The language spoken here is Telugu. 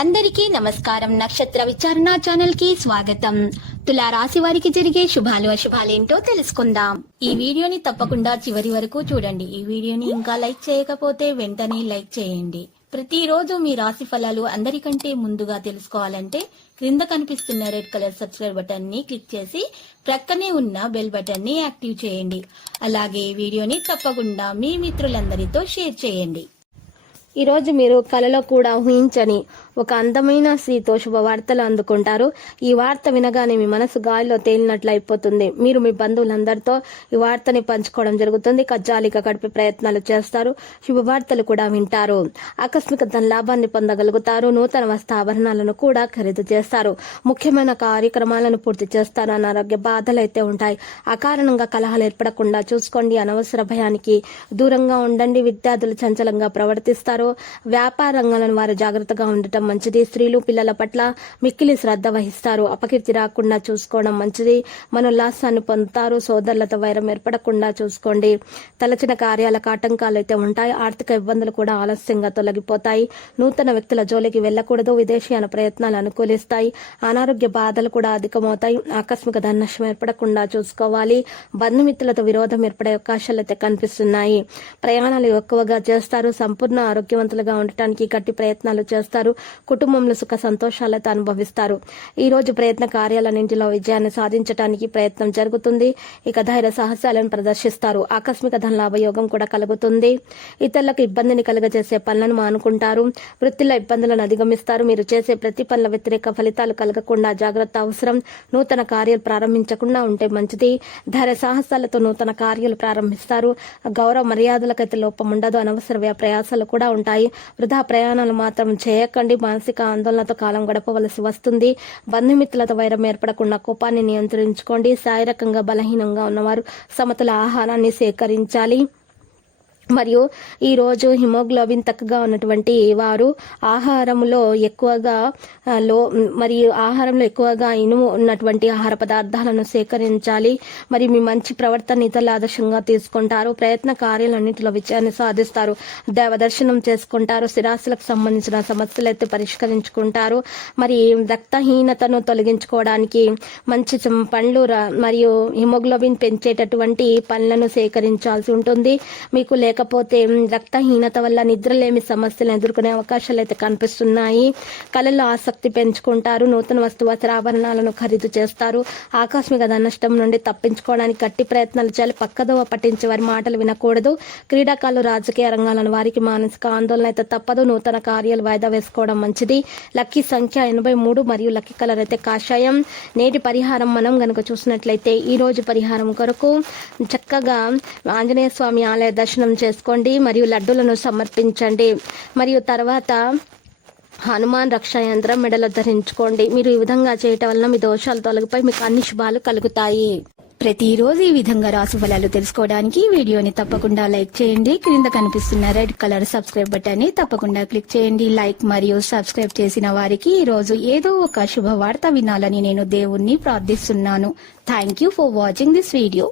అందరికీ నమస్కారం. నక్షత్ర విచారణ ఛానల్ కి స్వాగతం. తులా రాశి వారికి జరిగే శుభాలు అశుభాలేంటో తెలుసుకుందాం. ఈ వీడియోని తప్పకుండా చివరి వరకు చూడండి. ఈ వీడియోని ఇంకా లైక్ చేయకపోతే వెంటనే లైక్ చేయండి. ప్రతిరోజు మీ రాశి ఫలాలు అందరికంటే ముందుగా తెలుసుకోవాలంటే క్రింద కనిపిస్తున్న రెడ్ కలర్ సబ్స్క్రైబ్ బటన్ ని క్లిక్ చేసి ప్రక్కనే ఉన్న బెల్ బటన్ ని యాక్టివ్ చేయండి. అలాగే ఈ వీడియోని తప్పకుండా మీ మిత్రులందరితో షేర్ చేయండి. ఈ రోజు మీరు కలలో కూడా ఊహించని ఒక అందమైన స్త్రీతో శుభవార్తలు అందుకుంటారు. ఈ వార్త వినగానే మీ మనసు గాలిలో తేలినట్లు అయిపోతుంది. మీరు మీ బంధువులందరితో ఈ వార్తని పంచుకోవడం జరుగుతుంది. కజ్జాలిగా గడిపే ప్రయత్నాలు చేస్తారు. శుభవార్తలు కూడా వింటారు. ఆకస్మిక ధన లాభాన్ని పొందగలుగుతారు. నూతన వస్త్రాభరణాలను కూడా ఖరీదు చేస్తారు. ముఖ్యమైన కార్యక్రమాలను పూర్తి చేస్తారు. అనారోగ్య బాధలు అయితే ఉంటాయి. అకారణంగా కలహాలు ఏర్పడకుండా చూసుకోండి. అనవసర భయానికి దూరంగా ఉండండి. విద్యార్థులు చంచలంగా ప్రవర్తిస్తారు. వ్యాపార రంగాలను వారు జాగ్రత్తగా ఉండటం మంచిది. స్త్రీలు పిల్లల పట్ల మిక్కిలి శ్రద్ధ వహిస్తారు. అపకీర్తి రాకుండా చూసుకోవడం మంచిది. మనోల్లాసాన్ని పొందుతారు. సోదరులతో వైరం ఏర్పడకుండా చూసుకోండి. తలచిన కార్యాలకు ఆటంకాలు అయితే ఉంటాయి. ఆర్థిక ఇబ్బందులు కూడా ఆలస్యంగా తొలగిపోతాయి. నూతన వ్యక్తుల జోలికి వెళ్లకూడదు. విదేశీయాన ప్రయత్నాలు అనుకూలిస్తాయి. అనారోగ్య బాధలు కూడా అధికమవుతాయి. ఆకస్మిక ధన నష్టం ఏర్పడకుండా చూసుకోవాలి. బంధుమిత్రులతో విరోధం ఏర్పడే అవకాశాలు అయితే కనిపిస్తున్నాయి. ప్రయాణాలు ఎక్కువగా చేస్తారు. సంపూర్ణ ఆరోగ్యవంతులుగా ఉండటానికి గట్టి ప్రయత్నాలు చేస్తారు. కుటుంబంలో సుఖ సంతోషాలతో అనుభవిస్తారు. ఈ రోజు ప్రయత్న కార్యాలన్నింటిలో విజయాన్ని సాధించడానికి ప్రయత్నం జరుగుతుంది. ఇక ధైర్య సాహసాలను ప్రదర్శిస్తారు. ఆకస్మిక ధనలాభ యోగం కూడా కలుగుతుంది. ఇతరులకు ఇబ్బందిని కలుగజేసే పనులను మానుకుంటారు. వృత్తిలో ఇబ్బందులను అధిగమిస్తారు. మీరు చేసే ప్రతి పనుల వ్యతిరేక ఫలితాలు కలగకుండా జాగ్రత్త అవసరం. నూతన కార్యాలు ప్రారంభించకుండా ఉంటే మంచిది. ధైర్య సాహసాలతో నూతన కార్యాలు ప్రారంభిస్తారు. గౌరవ మర్యాదలకైతే లోపం ఉండదు. అనవసర ప్రయాసాలు కూడా ఉంటాయి. వృధా ప్రయాణాలు మాత్రం చేయకండి. మానసిక ఆందోళనతో కాలం గడపవలసి వస్తుంది. బంధుమిత్రులతో వైరం ఏర్పడకుండా కోపాన్ని నియంత్రించుకోండి. శారీరకంగా బలహీనంగా ఉన్నవారు సమతుల ఆహారాన్ని సేకరించాలి. మరియు ఈ రోజు హిమోగ్లోబిన్ తక్కువగా ఉన్నటువంటి వారు ఆహారంలో ఎక్కువగా ఇనుము ఉన్నటువంటి ఆహార పదార్థాలను సేకరించాలి. మరి మీ మంచి ప్రవర్తన ఇతరుల ఆదర్శంగా తీసుకుంటారు. ప్రయత్న కార్యాలన్నింటిలో విజయాన్ని సాధిస్తారు. దేవ దర్శనం చేసుకుంటారు. స్థిరాస్తులకు సంబంధించిన సమస్యలు అయితే పరిష్కరించుకుంటారు. మరి రక్తహీనతను తొలగించుకోవడానికి మంచి పండ్లు మరియు హిమోగ్లోబిన్ పెంచేటటువంటి పండ్లను సేకరించాల్సి ఉంటుంది. మీకు లేకపోతే రక్తహీనత వల్ల నిద్రలేమి సమస్యలను ఎదుర్కొనే అవకాశాలు అయితే కనిపిస్తున్నాయి. కళల్లో ఆసక్తి పెంచుకుంటారు. నూతన వస్త్రాభరణాలను ఖరీదు చేస్తారు. ఆకస్మిక ధన నష్టం నుండి తప్పించుకోవడానికి గట్టి ప్రయత్నాలు చేయాలి. పక్కదోవ పట్టించే వారి మాటలు వినకూడదు. క్రీడాకారులు రాజకీయ రంగాలను వారికి మానసిక ఆందోళన అయితే తప్పదు. నూతన కార్యాలు వాయిదా వేసుకోవడం మంచిది. లక్కీ సంఖ్య 83 మరియు లక్కీ కలర్ అయితే కాషాయం. నేటి పరిహారం మనం గనుక చూసినట్లయితే ఈ రోజు పరిహారం కొరకు చక్కగా ఆంజనేయ స్వామి ఆలయ దర్శనం చేసుకోండి మరియు లడ్డూలను సమర్పించండి. మరియు తర్వాత హనుమాన్ రక్షా యంత్రం మెడలో ధరించుకోండి. మీరు ఈ విధంగా చేయటం వలన మీ దోషాలు తొలగిపోయి మీకు అన్ని శుభాలు కలుగుతాయి. ప్రతిరోజు ఈ విధంగా రాశి ఫలాలు తెలుసుకోవడానికి వీడియోని తప్పకుండా లైక్ చేయండి. క్రింద కనిపిస్తున్న రెడ్ కలర్ సబ్స్క్రైబ్ బటన్ ని తప్పకుండా క్లిక్ చేయండి. లైక్ మరియు సబ్స్క్రైబ్ చేసిన వారికి ఈ రోజు ఏదో ఒక శుభవార్త వినాలని నేను దేవుణ్ణి ప్రార్థిస్తున్నాను. Thank you for watching this video.